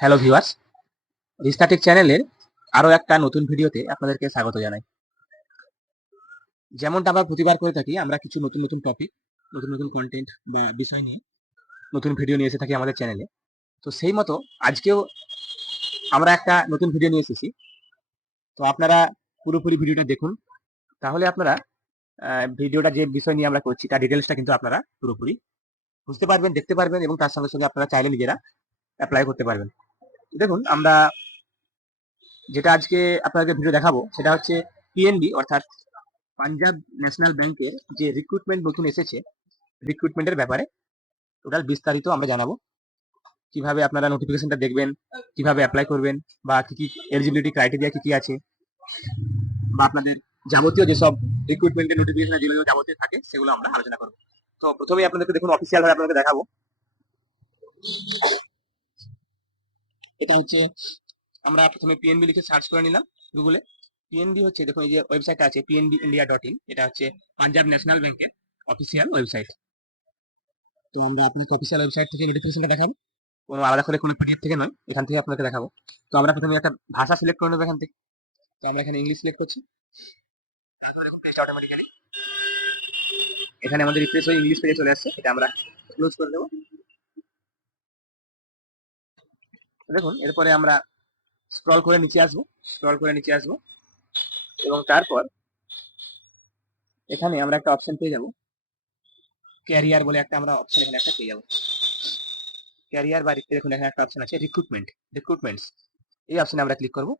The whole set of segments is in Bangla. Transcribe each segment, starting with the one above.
হ্যালো ভিউয়ার্স, রিস্টাটেক চ্যানেলের আরো একটা নতুন ভিডিওতে আপনাদেরকে স্বাগত জানাই। যেমনটা আমরা প্রতিবার করে থাকি, আমরা কিছু নতুন নতুন টপিক, নতুন নতুন কন্টেন্ট বা বিষয় নিয়ে নতুন ভিডিও নিয়ে এসে থাকি আমাদের চ্যানেলে। তো সেই মতো আজকেও আমরা একটা নতুন ভিডিও নিয়ে এসেছি। তো আপনারা পুরোপুরি ভিডিওটা দেখুন, তাহলে আপনারা ভিডিওটা যে বিষয় নিয়ে আমরা করছি তার ডিটেলসটা কিন্তু আপনারা পুরোপুরি বুঝতে পারবেন, দেখতে পারবেন এবং তার সঙ্গে সঙ্গে আপনারা চাইলে নিজেরা অ্যাপ্লাই করতে পারবেন। দেখুন, আমরা যেটা আজকে আপনাদেরকে ভিডিও দেখাবো সেটা হচ্ছে পিএনবি অর্থাৎ পাঞ্জাব ন্যাশনাল ব্যাংকের যে রিক্রুটমেন্ট নতুন এসেছে, রিক্রুটমেন্টের ব্যাপারে টোটাল বিস্তারিত আমরা জানাবো। কিভাবে আপনারা নোটিফিকেশনটা দেখবেন, কিভাবে অ্যাপ্লাই করবেন, বা কি কি এলিজিবিলিটি ক্রাইটেরিয়া কি কি আছে, বা আপনাদের যাবতীয় যেসব রিক্রুটমেন্টের নোটিফিকেশন যেগুলো যাবতীয় থাকে সেগুলো আমরা আলোচনা করবো। তো প্রথমেই আপনাদেরকে দেখুন, অফিসিয়াল ভাবে আপনাদেরকে দেখাবো। এটা হচ্ছে, আমরা প্রথমে পিএনবি লিখে সার্চ করে নিলাম গুগলে। পিএনবি হচ্ছে, দেখুন এই যে ওয়েবসাইট আছে pnbindia.in, এটা হচ্ছে পাঞ্জাব ন্যাশনাল ব্যাংকের অফিসিয়াল ওয়েবসাইট। তো আমরা আপনাকে অফিসিয়াল ওয়েবসাইট থেকে নোটিফিকেশনটা দেখাবো, কোনো আলাদা করে কোনো পিডিএফ থেকে নয়, এখান থেকে আপনাকে দেখাবো। তো আমরা প্রথমে একটা ভাষা সিলেক্ট করে নেবো এখান থেকে। তো আমরা এখানে ইংলিশ সিলেক্ট করছি, তারপরে দেখুন পেজটা অটোমেটিক্যালি এখানে আমাদের রিফ্রেশ হয়ে ইংলিশ পেজে চলে আসছে, এটা আমরা ক্লোজ করে দেবো। দেখুন, এরপরে আমরা স্ক্রল করে নিচে আসবো, স্ক্রল করে নিচে আসবো এবং তারপর এখানে আমরা একটা অপশন পেয়ে যাবো, ক্যারিয়ার বলে একটা আমরা অপশন এখানে একটা পেয়ে যাবো। ক্যারিয়ার বা দেখুন এখানে একটা অপশন আছে রিক্রুটমেন্টস, এই অপশনে আমরা ক্লিক করব।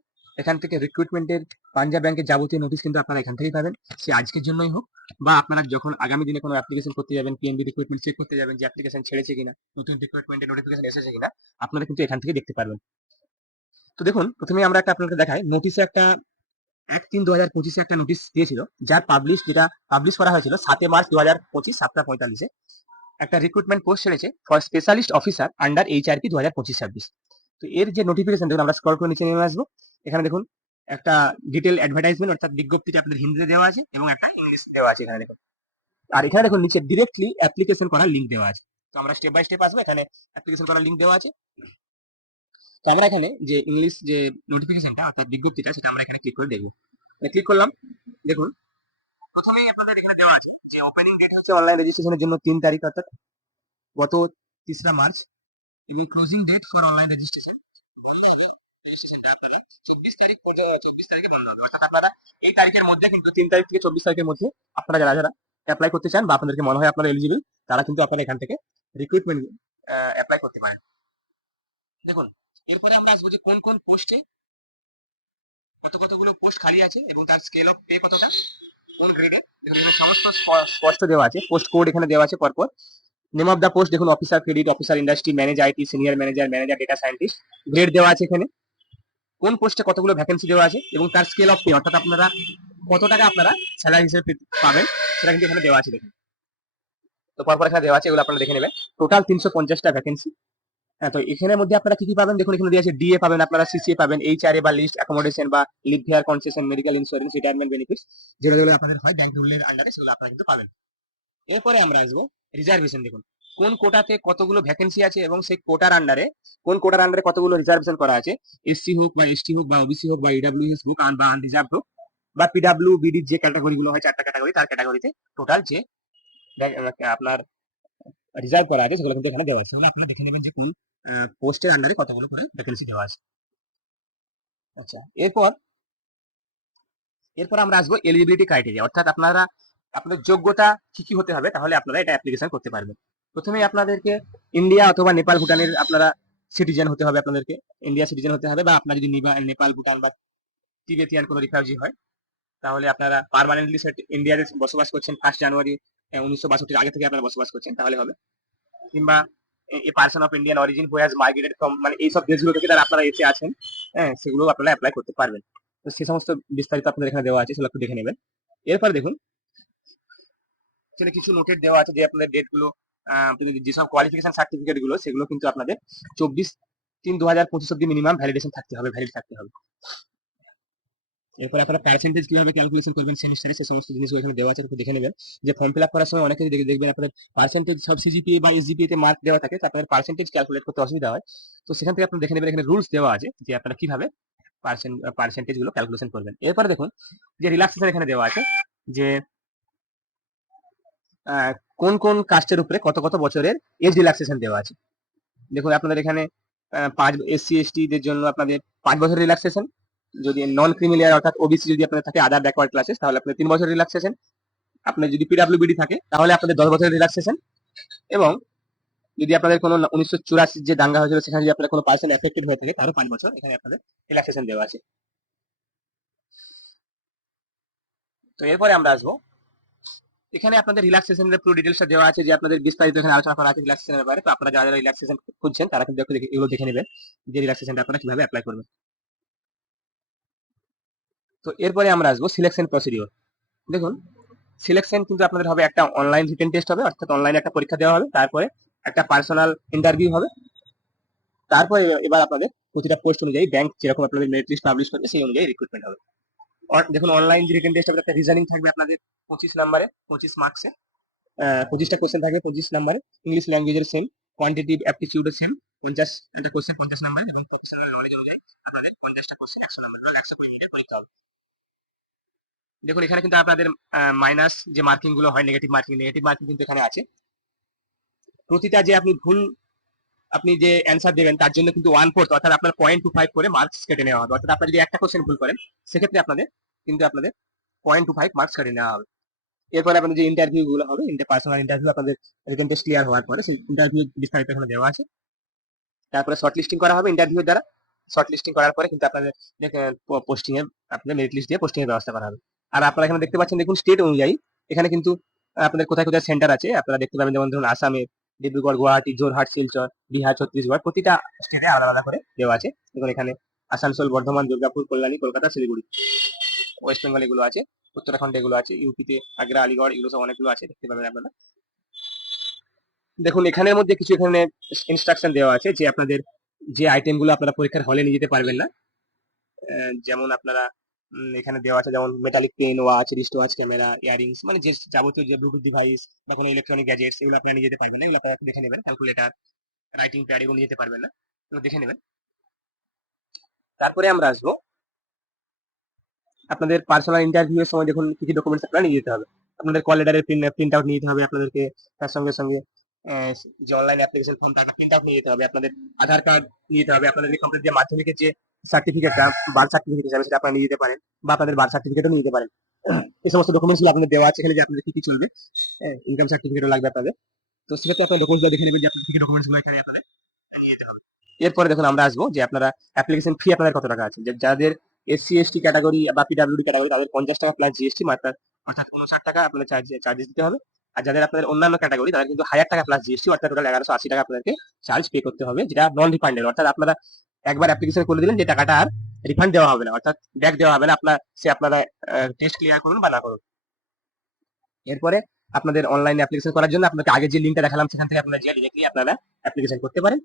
এখান থেকে রিক্রুটমেন্টের পাঞ্জাব ব্যাংকের যাবতীয় নোটিশ কিন্তু আপনারা এখান থেকেই পাবেন, সে আজকের জন্যই হোক বা আপনারা যখন আগামী দিনে কোনো অ্যাপ্লিকেশন করতে যাবেন, পিএনবি রিক্রুটমেন্ট চেক করতে যাবেন যে অ্যাপ্লিকেশন ছেড়েছে কিনা, নতুন রিক্রুটমেন্টের নোটিফিকেশন এসেছে কিনা, আপনারা কিন্তু এখান থেকে দেখতে পারবেন। তো দেখুন, প্রথমে আমরা একটা আপনাকে দেখাই, নোটিশে একটা 1-3-2025 একটা নোটিশ দিয়েছিল, যার যেটা পাবলিশ করা হয়েছিল 7 মার্চ 2025 7টা 45-এ। একটা রিক্রুটমেন্ট পোস্ট ছেড়েছে for specialist officer under HRP 2025-26। তো এর যে নোটিফিকেশন, দেখুন আমরা স্ক্রল করে নিচে নেমে আসবো। এখানে দেখুন একটা ডিটেল অ্যাডভার্টাইজমেন্ট অর্থাৎ বিজ্ঞপ্তিটা আপনাদের হিন্দিতে দেওয়া আছে এবং একটা ইংলিশ দেওয়া আছে এখানে দেখুন। আর এখানে দেখুন নিচে ডিরেক্টলি অ্যাপ্লিকেশন করার লিঙ্ক দেওয়া আছে। তো আমরা স্টেপ বাই স্টেপ আসবো, এখানে অ্যাপ্লিকেশন করার লিঙ্ক দেওয়া আছে। তো আমরা এখানে যে ইংলিশ যে নোটিফিকেশনটা অর্থাৎ বিজ্ঞপ্তিটা, সেটা আমরা এখানে ক্লিক করে দেখবো। ক্লিক করলাম, দেখুন প্রথমেই আপনাদের এখানে দেওয়া আছে যে ওপেনিং ডেট হচ্ছে অনলাইন রেজিস্ট্রেশনের জন্য 3 তারিখ অর্থাৎ গত 3রা মার্চ, এবং closing date for online registration বন্ধ হবে। রেজিস্ট্রেশনটা আপনারা 24 তারিখ পর্যন্ত, 24 তারিখে বন্ধ হবে। অর্থাৎ আপনারা এই তারিখের মধ্যে কিন্তু 3 তারিখ থেকে 24 তারিখের মধ্যে আপনারা যারা যারা অ্যাপ্লাই করতে চান বা আপনাদেরকে মনে হয় আপনারা এলিজিবল, তারা কিন্তু আপনারা এখান থেকে রিক্রুটমেন্ট অ্যাপ্লাই করতে পারেন। দেখুন, এরপরে আমরা আসবো যে কোন কোন পোস্টে কতগুলো পোস্ট খালি আছে এবং তার স্কেল অফ পে কতটা, কোন গ্রেডে। দেখুন এখানে সমস্ত স্পষ্ট দেওয়া আছে, পোস্ট কোড এখানে দেওয়া আছে পরপর। নেম অফ দ্য পোস্ট দেখুন, officer credit, officer industry, manager IT, senior manager, manager data scientist. Grade দেওয়া আছে এখানে, কোন পোস্টে কতগুলো ভ্যাকেন্সি দেওয়া আছে এবং তার স্কেল অফ পে অর্থাৎ আপনারা কত টাকা আপনারা স্যালারি হিসেবে পাবেন সেটা কিন্তু এখানে দেওয়া আছে দেখুন। তো পরপর এখানে দেওয়া আছে, এগুলো আপনারা দেখে নেবেন। টোটাল 350টা ভ্যাকেন্সি। হ্যাঁ, তো এখানের মধ্যে আপনারা কি কি পাবেন দেখুন, এখানে দেওয়া আছে ডিএ পাবেন, আপনারা সিসিএ পাবেন, এইচআরএ বা লিস্ট অ্যাকোমোডেশন বা leave fare concession, medical insurance, retirement benefits, যেগুলো আপনাদের হয় ব্যাংক রুলের আন্ডারে, সেগুলো আপনারা কিন্তু পাবেন। এরপরে আমরা আসবো রিজার্ভেশন। দেখুন কোন কোটাতে কতগুলো ভ্যাকেন্সি আছে এবং সেই কোটার আন্ডারে কতগুলো রিজার্ভেশন করা আছে। এসসি হোক বা এসটি হোক বা ওবিসি হোক বা ইডব্লিউএস হোক বা আনরিজার্ভ হোক বা পিডব্লিউ বিডি যে ক্যাটাগরি গুলো হয়, 4টা ক্যাটাগরি, তার ক্যাটাগরিতে টোটাল যে আপনার রিজার্ভ করা আছে সেগুলো কিন্তু এখানে দেওয়া আছে। সেগুলো আপনারা দেখে নেবেন যে কোন পোস্টের আন্ডারে কতগুলো করে ভ্যাকেন্সি দেওয়া আছে। আচ্ছা, এরপর এরপর আমরা আসবো এলিজিবিলিটি ক্রাইটেরিয়া, অর্থাৎ আপনাদের যোগ্যতা কি কি হতে হবে, তাহলে আপনারা এটা অ্যাপ্লিকেশন করতে পারবেন। প্রথমেই আপনাদেরকে ইন্ডিয়া অথবা নেপাল ভুটানের আপনারা সিটিজেন হতে হবে, আপনাদেরকে ইন্ডিয়া সিটিজেন হতে হবে, বা আপনার যদি নেপাল ভুটান বা তিবেতিয়ান কোনো রিফিউজি হয়, তাহলে আপনারা পার্মানেন্টলি ইন্ডিয়াতে বসবাস করছেন 1 জানুয়ারি 1962 আগে থেকে আপনারা বসবাস করছেন, তাহলে হবে। কিংবা a person of Indian origin who has migrated from, মানে এইসব দেশগুলো থেকে তারা আপনারা এসে আছেন, হ্যাঁ, সেগুলো আপনারা অ্যাপ্লাই করতে পারবেন। তো সে সমস্ত বিস্তারিত আপনাদের এখানে দেওয়া আছে, সেগুলো একটু দেখে নেবেন। এরপর দেখুন এখানে কিছু নোটেড দেওয়া আছে যে আপনাদের ডেট গুলো, যেসব কোয়ালিফিকেশন সার্টিফিকেট গুলো, সেগুলো কিন্তু আপনাদের 24-3-2025 অব্দি মিনিমাম ভ্যালিড থাকতে হবে। এরপর আপনারা পার্সেন্টেজ কিভাবে ক্যালকুলেশন করবেন সেমিস্টারে, সে সমস্ত জিনিসগুলো এখানে দেওয়া আছে, একটু দেখে নেবেন। যে ফর্ম ফিল আপ করার সময় অনেকে দেখবেন আপনাদের পার্সেন্টেজ সব সিজিপিএ বা এসজিপিএ তে মার্ক দেওয়া থাকে, তো আপনাদের পার্সেন্টেজ ক্যালকুলেট করতে অসুবিধা হয়। তো সেখান থেকে আপনি দেখে নেবেন, এখানে রুলস দেওয়া আছে যে আপনারা কিভাবে পার্সেন্টেজ গুলো ক্যালকুলেশন করবেন। এরপরে দেখুন যে রিল্যাক্সেশন এখানে দেওয়া আছে, যে কোন কোন কাস্টের উপরে কত কত বছরের এজ রিল্যাক্সেশন দেওয়া আছে। দেখুন আপনাদের এখানে 5 এসসি এসটি দের জন্য আপনাদের 5 বছর রিল্যাক্সেশন, যদি নন ক্রিমিলিয়ার অর্থাৎ ওবিসি যদি আপনাদের থাকে আদার ব্যাকওয়ার্ড ক্লাসেস তাহলে আপনাদের 3 বছর রিল্যাক্সেশন, আপনার যদি পিডব্লিউবিডি থাকে তাহলে আপনাদের 10 বছরের রিল্যাক্সেশন, এবং যদি আপনাদের কোনো 1984 যে দাঙ্গা হয়েছিল সেখানে যদি আপনাদের কোনো পার্সন এফেক্টেড হয়ে থাকে তারও 5 বছর এখানে আপনাদের রিল্যাক্সেশন দেওয়া আছে। তো এরপরে আমরা আসবো, এখানে আপনাদের রিল্যাক্সেশনের পুরো ডিটেলসটা দেওয়া আছে, যে আপনাদের বিস্তারিত এখানে আলোচনা করা আছে রিল্যাক্সেশনের ব্যাপারে। তো আপনারা যারা যারা রিল্যাক্সেশন খুঁজছেন তারা কিন্তু এগুলো দেখে নেবেন, যে রিল্যাক্সেশনটা আপনারা কিভাবে অ্যাপ্লাই করবেন। তো এরপরে আমরা আসবো সিলেকশন প্রসিডিওর। দেখুন সিলেকশন কিন্তু আপনাদের হবে একটা অনলাইন রিটেন টেস্ট হবে, অর্থাৎ অনলাইনে একটা পরীক্ষা দেওয়া হবে, তারপরে একটা পার্সোনাল ইন্টারভিউ হবে, তারপরে এবার আপনাদের প্রতিটা পোস্ট অনুযায়ী ব্যাংক যেরকম আপনাদের মেরিট লিস্ট পাবলিশ করবে সেই অনুযায়ী রিক্রুটমেন্ট হবে। দেখুন অনলাইন যে রিটেন টেস্ট হবে একটা রিজনিং থাকবে আপনাদের 25 নম্বরে, 25 মার্কসে, 25টা কোশ্চেন থাকবে 25 নম্বরে, ইংলিশ ল্যাঙ্গুয়েজের সেম, কোয়ান্টিটিভ অ্যাপটিটিউডের সেম 50টা কোশ্চেন 50 নম্বরে, এবং প্রফেশনাল নলেজ অনুযায়ী আপনাদের 50টা কোশ্চেন 100 নম্বর, 120 মিনিটের পরীক্ষা হবে। দেখুন এখানে কিন্তু আপনাদের মাইনাস যে মার্কিং গুলো হয়, নেগেটিভ মার্কিং কিন্তু এখানে আছে। প্রতিটা যে আপনি যে অ্যান্সার দেবেন তার জন্য কিন্তু 1/4 অর্থাৎ আপনার 0.25 করে মার্কস কেটে নেওয়া হবে। অর্থাৎ আপনারা যদি একটা কোশ্চেন ভুল করেন সেক্ষেত্রে আপনাদের 0.25 মার্কস কেটে নেওয়া হবে। এরপরে আপনাদের যে ইন্টারভিউ গুলো হবে, পার্সোনাল ইন্টারভিউ আপনাদের রিটেন টেস্ট ক্লিয়ার হওয়ার পরে সেই ইন্টারভিউ বিস্তারিত এখানে দেওয়া আছে। তারপরে শর্ট লিস্টিং করা হবে ইন্টারভিউ দ্বারা, শর্ট লিস্টিং করার পরে কিন্তু আপনাদের পোস্টিং এর আপনাদের মেরিট লিস্ট দিয়ে পোস্টিং এর ব্যবস্থা করা হবে। আর আপনারা এখানে দেখতে পাচ্ছেন, দেখুন স্টেট অনুযায়ী এখানে কিন্তু আপনাদের কোথায় কোথায় সেন্টার আছে আপনারা দেখতে পাবেন। যেমন ধরুন আসামে ডিব্রুগড়, গুয়াহাটি, জোরহাট, শিলচর, বিহার, ছত্তিশগড়, প্রতিটা স্টেটে আলাদা আলাদা করে দেওয়া আছে। দেখুন এখানে আসানসোল, বর্ধমান, দুর্গাপুর, কল্যাণী, কলকাতা, শিলিগুড়ি, ওয়েস্ট বেঙ্গল এগুলো আছে, উত্তরাখণ্ড এগুলো আছে, ইউপিতে আগ্রা, আলিগড় এগুলো সব অনেকগুলো আছে, দেখতে পাবেন আপনারা। দেখুন এখানের মধ্যে কিছু এখানে ইনস্ট্রাকশন দেওয়া আছে যে আপনাদের যে আইটেমগুলো আপনারা পরীক্ষার হলে নিয়ে যেতে পারবেন না, যেমন আপনারা এখানে দেওয়া আছে যেমন metallic pen, watch, wrist watch, camera, earrings, মানে যে যাবতীয় যে ব্লুটুথ ডিভাইস বা কোনো ইলেকট্রনিক গ্যাজেটস এগুলো আপনারা নিয়ে যেতে পারবেন না, এগুলো আপনারা একটু দেখে নেবেন। ক্যালকুলেটার, রাইটিং প্যাড এগুলো নিয়ে যেতে পারবেন না, এগুলো দেখে নেবেন। তারপরে আমরা আসবো আপনাদের পার্সোনাল ইন্টারভিউ এর সময় দেখুন কি কি ডকুমেন্টস আপনারা নিয়ে যেতে হবে। আপনাদের কল লেটারের প্রিন্ট আউট নিয়ে যেতে হবে আপনাদেরকে, তার সঙ্গে সঙ্গে যে অনলাইন অ্যাপ্লিকেশন ফর্ম তার প্রিন্ট আউট নিয়ে যেতে হবে, আপনাদের আধার কার্ড নিয়ে যেতে হবে, আপনাদের কমপ্লিট যে মাধ্যমিকের যে সার্টিফিকেটটা, বার্থ সার্টিফিকেট হিসাবে সেটা আপনারা নিয়ে যেতে পারেন, বা আপনাদের বার্থ সার্টিফিকেটও নিয়ে যেতে পারেন। এই সমস্ত ডকুমেন্টস গুলো আপনাদের দেওয়া আছে এখানে, যে আপনাদের কি কি চলবে, ইনকাম সার্টিফিকেটও লাগবে আপনাদের। তো সেক্ষেত্রে আপনার ডকুমেন্টস দেখে নেবেন যে আপনাদের কি কি ডকুমেন্টস গুলো এখানে আপনাদের নিয়ে যেতে হবে। এরপরে দেখুন আমরা আসবো যে আপনারা অ্যাপ্লিকেশন ফি আপনাদের কত টাকা আছে। যাদের এসসি এসটি ক্যাটাগরি বা পিডব্লিউডি ক্যাটাগরি তাদের 50 টাকা প্লাস জিএসটি, মাত্র অর্থাৎ 59 টাকা আপনাদের চার্জেস দিতে হবে। আর যাদের আপনাদের অন্যান্য ক্যাটাগরি তাদের কিন্তু 1000 টাকা প্লাস জিএসটি, অর্থাৎ টোটাল 1180 টাকা আপনাদেরকে চার্জ পে করতে হবে, যেটা নন রিফান্ডেড। অর্থাৎ আপনারা একবার অ্যাপ্লিকেশন করে দিলেন যে টাকাটা আর রিফান্ড দেওয়া হবে না, অর্থাৎ ব্যাক দেওয়া হবে না, আপনারা টেস্ট ক্লিয়ার করুন বা না করুন। এরপরে আপনাদের অনলাইন অ্যাপ্লিকেশন করার জন্য আপনাকে আগে যে লিঙ্কটা দেখালাম সেখান থেকে আপনারা ডিরেক্টলি আপনারা অ্যাপ্লিকেশন করতে পারেন।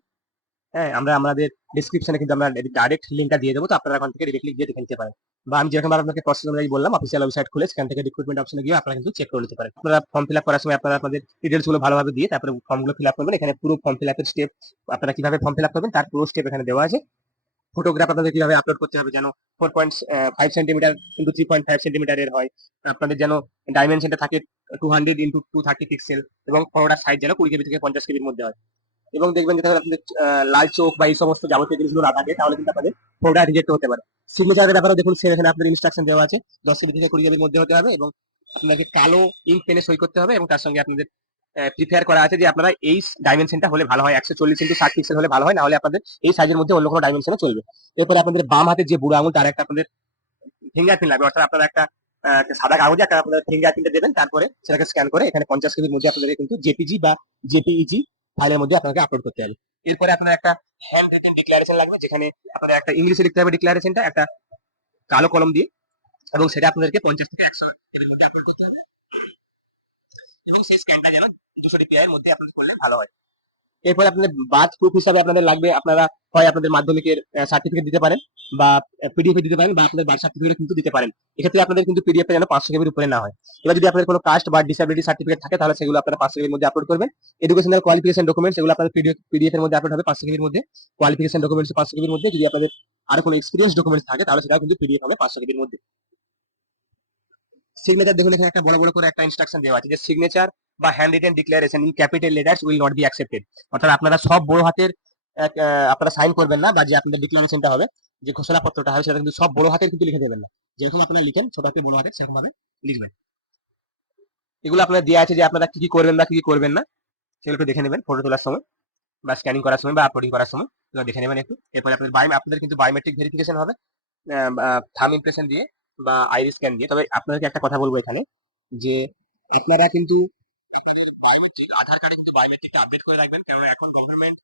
হ্যাঁ, আমরা আমাদের ডেসক্রিপশনে কিন্তু আমরা ডাইরেক্ট লিঙ্কটা দিয়ে দেবো, তো আপনারা ওখান থেকে ডিরেক্টলি গিয়ে দেখে নিতে পারেন। বা আমি যেরকম আপনাকে প্রসেস অনুযায়ী বললাম, অফিসিয়াল ওয়েবসাইট খুলে সেখান থেকে রিক্রুটমেন্ট অপশনে গিয়ে আপনারা কিন্তু চেক করে নিতে পারেন। আপনারা ফর্ম ফিল আপ করার সময় আপনারা আপনাদের ডিটেলস গুলো ভালোভাবে দিয়ে তারপরে ফর্মগুলো ফিল আপ করবেন। এখানে পুরো ফর্ম ফিল আপের স্টেপ, আপনারা কিভাবে ফর্ম ফিল আপ করবেন তার পুরো স্টেপ এখানে দেওয়া আছে। ফটোগ্রাফ আপনাদের কিভাবে আপলোড করতে হবে, যেন 4.5 সেন্টিমিটার কিন্তু 3.5 সেন্টিমিটারের হয়, আপনাদের যেন ডাইমেনশনটা থাকে 200 ইন্টু 230 পিক্সেল, এবং ফটোটার সাইজ যেন 20 কেবি থেকে 50 কেবির মধ্যে হয়। এবং দেখবেন যে আপনাদের লাল চোখ বা এই সমস্ত যাবতীয় জিনিসগুলো না থাকে তাহলে কিন্তু আপনাদের ফটোটা রিজেক্ট হতে পারে। সিগনেচারের ব্যাপারে দেখুন সেখানে আপনাদের ইনস্ট্রাকশন দেওয়া আছে, 10 কেবি থেকে 20 কেবির মধ্যে হতে হবে, এবং আপনাকে কালো ইঙ্ক পেনে সই করতে হবে, এবং তার সঙ্গে আপনাদের প্রিপেয়ার করা আছে যে আপনারা এই ডাইমেনশনটা হলে ভালো হয়, 140 ইন্টু 60 পিক্সেল হলে ভালো হয়, না হলে আপনাদের এই সাইজের মধ্যে অন্য কোনো ডাইমেনশনে চলবে। এরপরে আপনাদের বাম হাতের যে বুড়ো আঙুল তার একটা আপনাদের ফিঙ্গারপ্রিন্ট লাগবে, অর্থাৎ আপনারা একটা সাদা কাগজে একটা আপনাদের ফিঙ্গারপ্রিন্টটা দেবেন, তারপরে সেটাকে স্ক্যান করে এখানে 50 কেবির মধ্যে আপনাদের কিন্তু জেপিজি বা জেপিইজি ফাইলের মধ্যে আপনাকে আপলোড করতে হবে। এরপরে আপনার একটা হ্যান্ড রিটেন ডিক্লারেশন লাগবে, যেখানে আপনাদের একটা ইংলিশে লিখতে হবে ডিক্লারেশনটা একটা কালো কলম দিয়ে, এবং সেটা আপনাদেরকে 50 থেকে 100 কেবির মধ্যে আপলোড করতে হবে, এবং সেই স্ক্যানটা যেন 200 ডিপিআই এর মধ্যে আপনাদের করলে ভালো হয়। এরপরে আপনাদের বার্থ প্রুফ হিসাবে আপনাদের লাগবে, আপনারা হয় আপনাদের মাধ্যমিকের সার্টিফিকেট দিতে পারেন, বা পিডিএফ দিতে পারেন, বা আপনাদের বার্থ সার্টিফিকেট কিন্তু দিতে পারেন। এক্ষেত্রে আপনাদের কিন্তু পিডিএফ যেন 500 কেবির উপরে না হয়। এবার যদি আপনাদের কোনো কাস্ট বা ডিসেবিলিটি সার্টিফিকেট থাকে তাহলে সেগুলো আপনারা 500 কেবির মধ্যে আপলোড করবেন। এডুকেশনাল কোয়ালিফিকেশন ডকুমেন্টস এগুলো আপনাদের পিডিএফ এর মধ্যে আপলোড হবে 500 কেবির মধ্যে। কোয়ালিফিকেশন ডকুমেন্টস 500 কেবির মধ্যে। যদি আপনাদের আরো কোনো এক্সপিরিয়েন্স ডকুমেন্টস থাকে তাহলে সেটা কিন্তু পিডিএফ হবে 500 কেবির মধ্যে। সিগনেচার দেখুন এখানে একটা বড় বড় করে একটা ইনস্ট্রাকশন দেওয়া আছে যে সিগনেচার বা hand written declaration in capital letters will not be accepted. অর্থাৎ আপনারা সব বড় হাতের আপনারা সাইন করবেন না, বা যে আপনাদের ডিক্লারেশনটা হবে, যে ঘোষণাপত্রটা হবে, সেটা কিন্তু সব বড় হাতের কিন্তু লিখে দেবেন না। যেরকম আপনারা লিখেন ছোট হাতে বড় হাতে সেরকম ভাবে লিখবেন। এগুলো আপনাদের দেওয়া আছে যে আপনারা কি কি করবেন বা কি কি করবেন না, সেগুলো একটু দেখে নেবেন ফটো তোলার সময় বা স্ক্যানিং করার সময় বা আপলোডিং করার সময়। এগুলো দেখে নেবেন একটু। এরপরে আপনাদের কিন্তু বায়োমেট্রিক ভেরিফিকেশন হবে থাম ইমপ্রেশন দিয়ে বা আইরিস স্ক্যান দিয়ে। তবে আপনাদেরকে একটা কথা বলবো এখানে, যে আপনারা কিন্তু বায়োমেট্রিক আধার কার্ডে কিন্তু বায়োমেট্রিকটা আপডেট করে রাখবেন, কারণ এখন গভর্নমেন্ট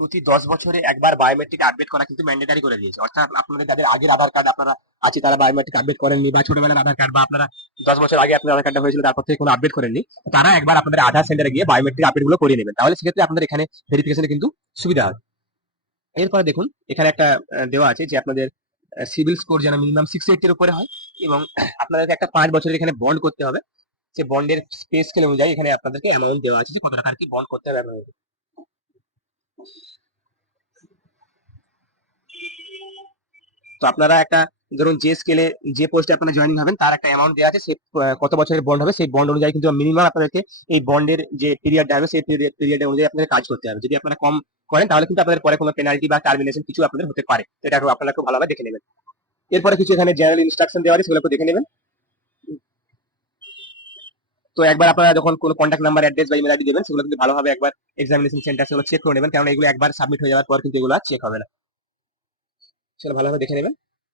প্রতি 10 বছরে একবার বায়োমেট্রিক আপডেট করা কিন্তু ম্যান্ডেটারি করে দিয়েছে। অর্থাৎ আপনাদের যাদের আগের আধার কার্ড আপনারা আছে তারা বায়োমেট্রিক আপডেট করেননি, বা ছোটবেলার আধার কার্ড, বা আপনারা 10 বছর আগে আপনার আধার কার্ডটা হয়েছিল তারপর থেকে কোনো আপডেট করেননি, তারা একবার আপনাদের আধার সেন্টারে গিয়ে বায়োমেট্রিক আপডেট গুলো করিয়ে নেবেন। তাহলে সেক্ষেত্রে আপনাদের এখানে ভেরিফিকেশনে কিন্তু সুবিধা হয়। এরপরে দেখুন এখানে একটা দেওয়া আছে যে আপনাদের সিভিল স্কোর যেন মিনিমাম 680 এর উপরে হয়, এবং আপনাদেরকে একটা 5 বছরের এখানে বন্ড করতে হবে। সে বন্ডের পে স্কেল অনুযায়ী এখানে আপনাদেরকে অ্যামাউন্ট দেওয়া আছে যে কত টাকার কি বন্ড করতে হবে আপনাদেরকে। তো আপনারা একটা ধরুন যে স্কেলে যে পোস্টে আপনারা জয়েনিং হবেন তার একটা অ্যামাউন্ট দেওয়া আছে, সে কত বছরের বন্ড হবে সেই বন্ড অনুযায়ী কিন্তু মিনিমাম আপনাদেরকে এই বন্ডের যে পিরিয়ডটা হবে সেই পিরিয়ড অনুযায়ী আপনাদের কাজ করতে হবে। যদি আপনারা কম করেন তাহলে কিন্তু আপনাদের পরে কোনো পেনাল্টি বা টার্মিনেশন কিছু আপনাদের হতে পারে। তো এটা আপনারা খুব ভালোভাবে দেখে নেবেন। এরপরে কিছু এখানে জেনারেল ইনস্ট্রাকশন দেওয়া আছে, সেগুলো একটু দেখে নেবেন। তো একবার আপনারা যখন কোনো কন্ট্যাক্ট নাম্বার, অ্যাড্রেস বা ইমেল আইডি দেবেন সেগুলো কিন্তু ভালোভাবে একবার এক্সামিনেশন সেন্টার সেগুলো চেক করে নেবেন, কারণ এগুলো একবার সাবমিট হয়ে যাওয়ার পর কিন্তু এগুলো চেক হবে না। সেটা ভালোভাবে দেখে নেবেন।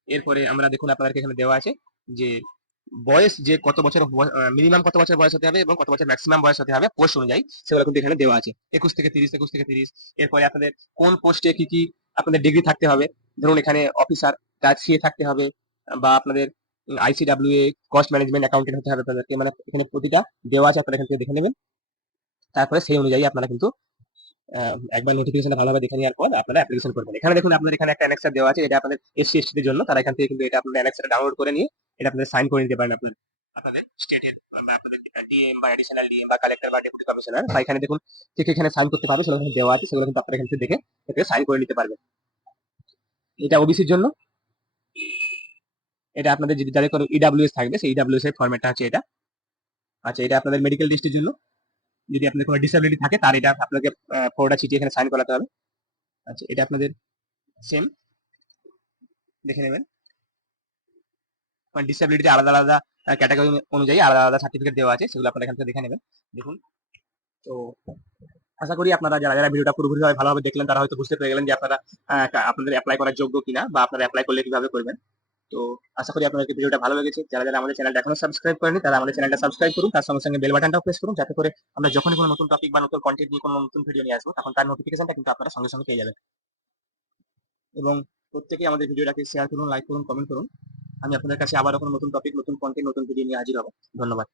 এরপরে আমরা দেখুন আপনাদেরকে এখানে দেওয়া আছে যে বয়স, যে কত বছর মিনিমাম কত বছর বয়স হতে হবে এবং কত বছর ম্যাক্সিমাম বয়স হতে হবে পোস্ট অনুযায়ী, সেগুলো কিন্তু এখানে দেওয়া আছে 21 থেকে 30, 21 থেকে 30। এরপরে আপনাদের কোন পোস্টে কি কি আপনাদের ডিগ্রি থাকতে হবে, ধরুন এখানে অফিসার কাজ সিএ থাকতে হবে, বা আপনাদের আইসিডাব্লিউ কস্ট ম্যানেজমেন্ট অ্যাকাউন্টেন্ট হতে হবে আপনাদেরকে, মানে এখানে প্রতিটা দেওয়া আছে, আপনারা এখান থেকে দেখে নেবেন। তারপরে সেই অনুযায়ী আপনারা কিন্তু একবার নোটিফিকেশনটা ভালোভাবে দেখে নেওয়ার পর আপনারা অ্যাপ্লিকেশন করবেন। এখানে দেখুন আপনাদের এখানে একটা অ্যানেক্সার দেওয়া আছে, এটা আপনাদের এসসি এসটিদের জন্য। তারা এখান থেকে কিন্তু এটা আপনাদের অ্যানেক্সারটা ডাউনলোড করে নিয়ে এটা আপনাদের সাইন করে নিতে পারেন আপনাদের স্টেটের, বা আপনাদের ডিএম বা অ্যাডিশনাল ডিএম বা কালেক্টর বা ডেপুটি কমিশনার, বা এখানে দেখুন ঠিক এখানে সাইন করতে পারবে, সেগুলো এখানে দেওয়া আছে, সেগুলো কিন্তু আপনারা এখান থেকে দেখে এটাকে সাইন করে নিতে পারবেন। এটা ওবিসির জন্য। এটা আপনাদের যদি যাদের কোনো ইডাব্লিউএস থাকবে সেই ইডাব্লিউএস এর ফরম্যাটটা হচ্ছে এটা। আচ্ছা, এটা আপনাদের মেডিকেল লিস্টের জন্য। যদি আপনাদের কোনো ডিসেবিলিটি থাকে তার এটা আপনাকে ফটোটা ছিটিয়ে এখানে সাইন করাতে হবে। আচ্ছা, এটা আপনাদের সেম দেখে নেবেন। ডিসেবিলিটি আলাদা আলাদা ক্যাটাগরি অনুযায়ী আলাদা আলাদা সার্টিফিকেট দেওয়া আছে, সেগুলো আপনারা এখান থেকে দেখে নেবেন। দেখুন, তো আশা করি আপনারা যারা যারা ভিডিওটা পুরোপুরিভাবে ভালোভাবে দেখলেন তারা হয়তো বুঝতে পেরে গেলেন যে আপনারা আপনাদের অ্যাপ্লাই করার যোগ্য কিনা, বা আপনারা অ্যাপ্লাই করলে কিভাবে করবেন। তো আশা করি আপনাদের ভিডিওটা ভালো লেগেছে। যারা যারা আমাদের চ্যানেলটা এখনো সাবস্ক্রাইব করেনি তারা আমাদের চ্যানেলটা সাবস্ক্রাইব করুন, তার সঙ্গে সঙ্গে বেল বাটনটাও প্রেস করুন, যাতে করে আমরা যখনই কোনো নতুন টপিক বা নতুন কন্টেন্ট নিয়ে কোনো নতুন ভিডিও নিয়ে আসবো তখন তার নোটিফিকেশনটা কিন্তু আপনারা সঙ্গে সঙ্গে পেয়ে যাবেন। এবং প্রত্যেকেই আমাদের ভিডিওটাকে শেয়ার করুন, লাইক করুন, কমেন্ট করুন। আমি আপনাদের কাছে আবারও কোনো নতুন টপিক, নতুন কন্টেন্ট, নতুন ভিডিও নিয়ে হাজির হব। ধন্যবাদ।